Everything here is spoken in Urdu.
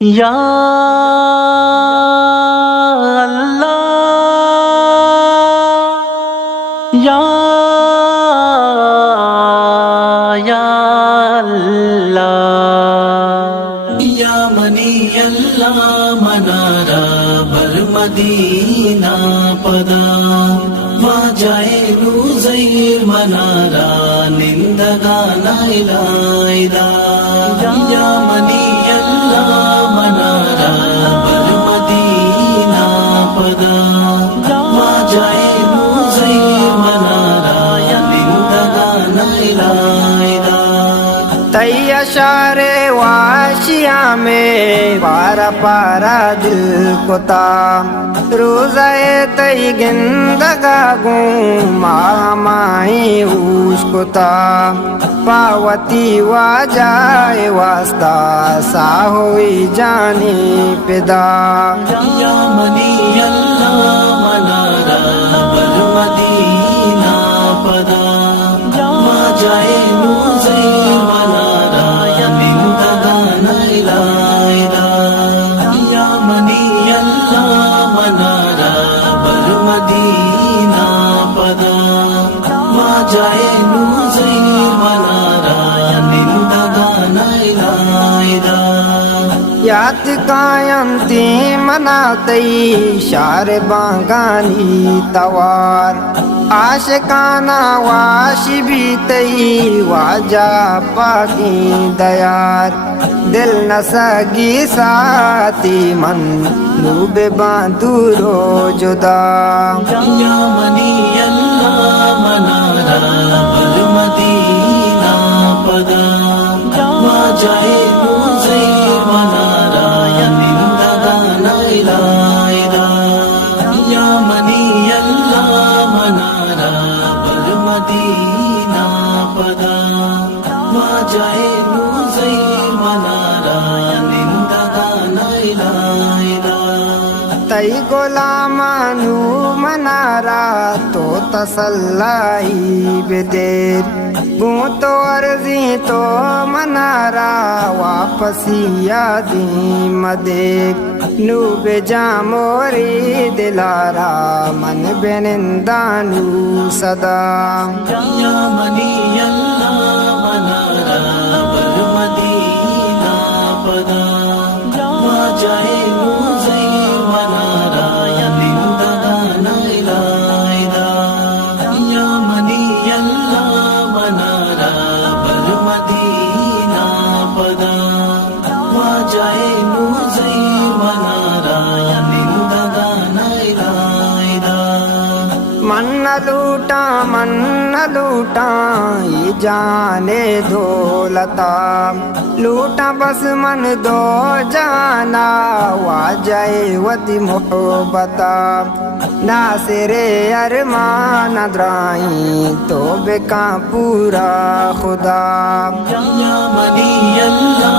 یا اللہ یا اللہ یا منی اللہ منارا بر مدینہ پدا واجائے روزیر منارا نندگان الائدہ یا منی اللہ منارا بر مدینہ پدا واجائے روزیر منارا نندگان الائدہ تی اشار واشیا میں پارا پارا دل کتا روزہ تی گندگا گوں مائی اوش کتا پاوتی واجائے واسطہ سا ہوئی جانی پدا یا منی اللہ منارا بر مدینہ پدا واجائے روزیر منارا نندگان الائدہ یا منی اللہ منارا بر مدینہ پدا واجائے روزیر منارا نندگان الائدہ یات کاینتی مناتی شار بانگانی توار عاشقانہ واشی بھی تی واجہ پاکی دیار دل نسگی ساتی من لوب باندورو جدا یا منی اللہ منارا بر مدینہ پدا واجائے روزیر منارا نندگان الائدہ یا منی اللہ منارا بر مدینہ پدا واجائے روزیر منارا نندگان الائدہ تی غلامانو منارا تو تسلائی بدیر گوں تو عرضی تو منارا واپسی یادی مدیک نوب جاموری دلارا من بنندانو صدا یا منی اللہ منارا بر مدینہ پدا واجائے روزیر منارا نندگان الائدہ یا منی اللہ منارا بر مدینہ پدا واجائے روزیر منارا نندگان الائدہ من نہ لوٹا یہ جانے دولتا لوٹا بس من دو جانا واجائے وتی محبتا ناصر ارمان درائی تو بکا پورا خدا یا منی اللہ